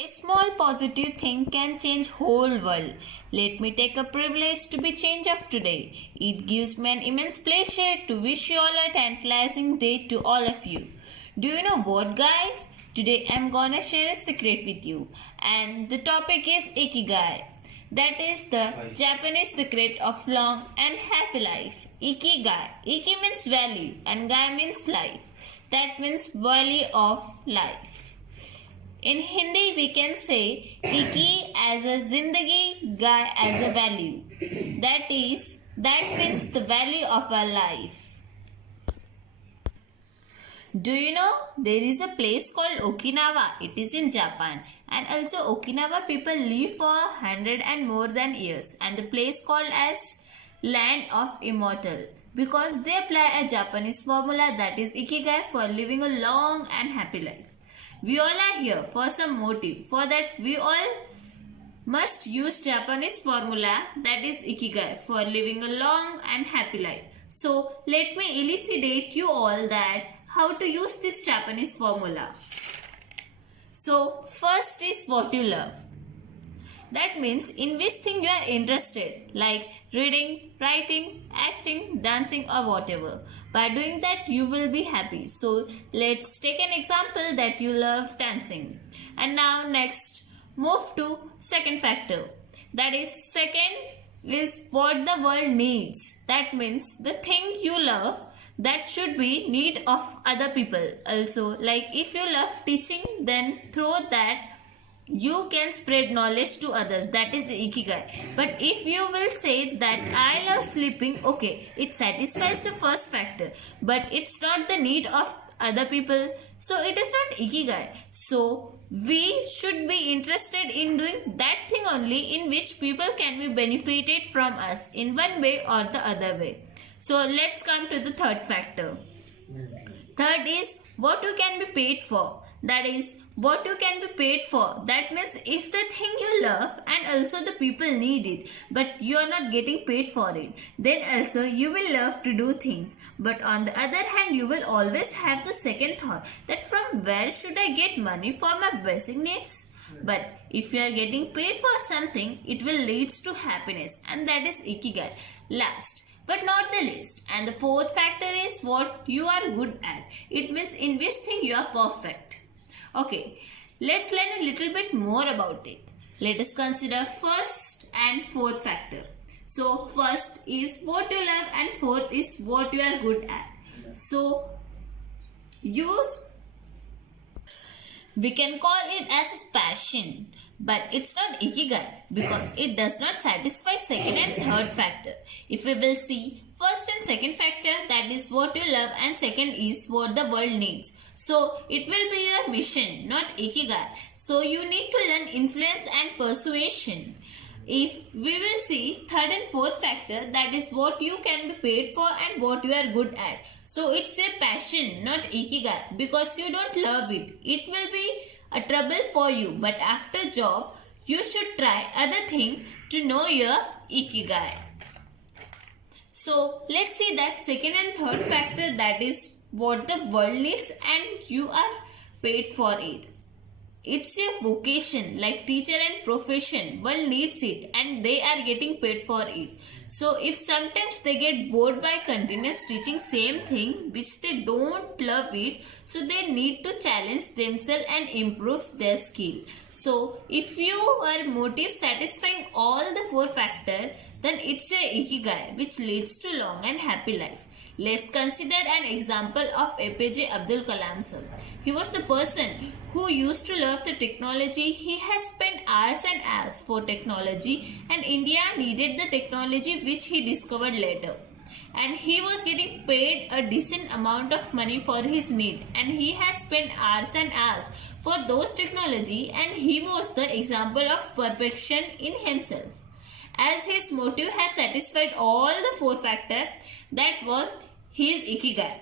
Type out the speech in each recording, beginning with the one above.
A small positive thing can change whole world. Let me take a privilege to be change of today. It gives me an immense pleasure to wish you all a tantalizing day to all of you. Do you know what, guys? Today I'm gonna share a secret with you, and the topic is IKIGAI. That is the Japanese secret of long and happy life. IKIGAI. Iki means value and Gai means life. That means value of life. In Hindi, we can say Iki as a zindagi, Gai as a value. That means the value of our life. Do you know there is a place called Okinawa? It is in Japan, and also Okinawa people live for 100 and more than years, and the place called as land of immortal because they apply a Japanese formula that is Ikigai for living a long and happy life. We all are here for some motive. For that, we all must use Japanese formula that is Ikigai for living a long and happy life. So, let me elucidate you all that how to use this Japanese formula. So, first is what you love. That means in which thing you are interested, like reading, writing, acting, dancing or whatever. By doing that, you will be happy. So, let's take an example that you love dancing. And now next, move to second factor. That is second is what the world needs. That means the thing you love that should be need of other people. Also, like if you love teaching, then through that you can spread knowledge to others. That is the Ikigai. But if you will say that I love sleeping, okay, it satisfies the first factor, but it's not the need of other people, so it is not Ikigai. So we should be interested in doing that thing only in which people can be benefited from us in one way or the other way. So let's come to the third factor. Third is what you can be paid for. That is what you can be paid for. That means if the thing you love and also the people need it, but you are not getting paid for it, then also you will love to do things. But on the other hand, you will always have the second thought that from where should I get money for my basic needs? But if you are getting paid for something, it will lead to happiness, and that is Ikigai. Last but not the least, and the fourth factor is what you are good at. It means in which thing you are perfect. Okay, let's learn a little bit more about it. Let us consider first and fourth factor. So first is what you love and fourth is what you are good at. So we can call it as passion. But it's not Ikigai because it does not satisfy second and third factor. If we will see first and second factor, that is what you love, and second is what the world needs. So it will be your mission, not Ikigai. So you need to learn influence and persuasion. If we will see third and fourth factor, that is what you can be paid for and what you are good at. So it's a passion, not Ikigai, because you don't love it. It will be a trouble for you, but after job you should try other thing to know your Ikigai. So let's see that second and third factor, that is what the world needs and you are paid for it. It's a vocation like teacher and profession. World needs it and they are getting paid for it. So if sometimes they get bored by continuous teaching same thing which they don't love it, so they need to challenge themselves and improve their skill. So if you are motive satisfying all the four factors, then it's a Ikigai which leads to long and happy life. Let's consider an example of APJ Abdul Kalam sir. He was the person who used to love the technology. He has spent hours and hours for technology, and India needed the technology which he discovered later. And he was getting paid a decent amount of money for his need, and he has spent hours and hours for those technology, and he was the example of perfection in himself. As his motive had satisfied all the four factors, that was his Ikigai.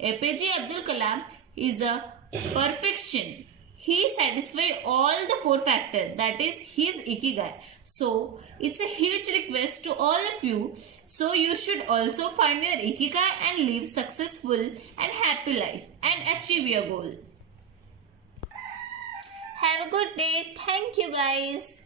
APJ Abdul Kalam is a perfection. He satisfied all the four factors, that is his Ikigai. So it's a huge request to all of you. So you should also find your Ikigai and live successful and happy life and achieve your goal. Have Have a good day. Thank you guys.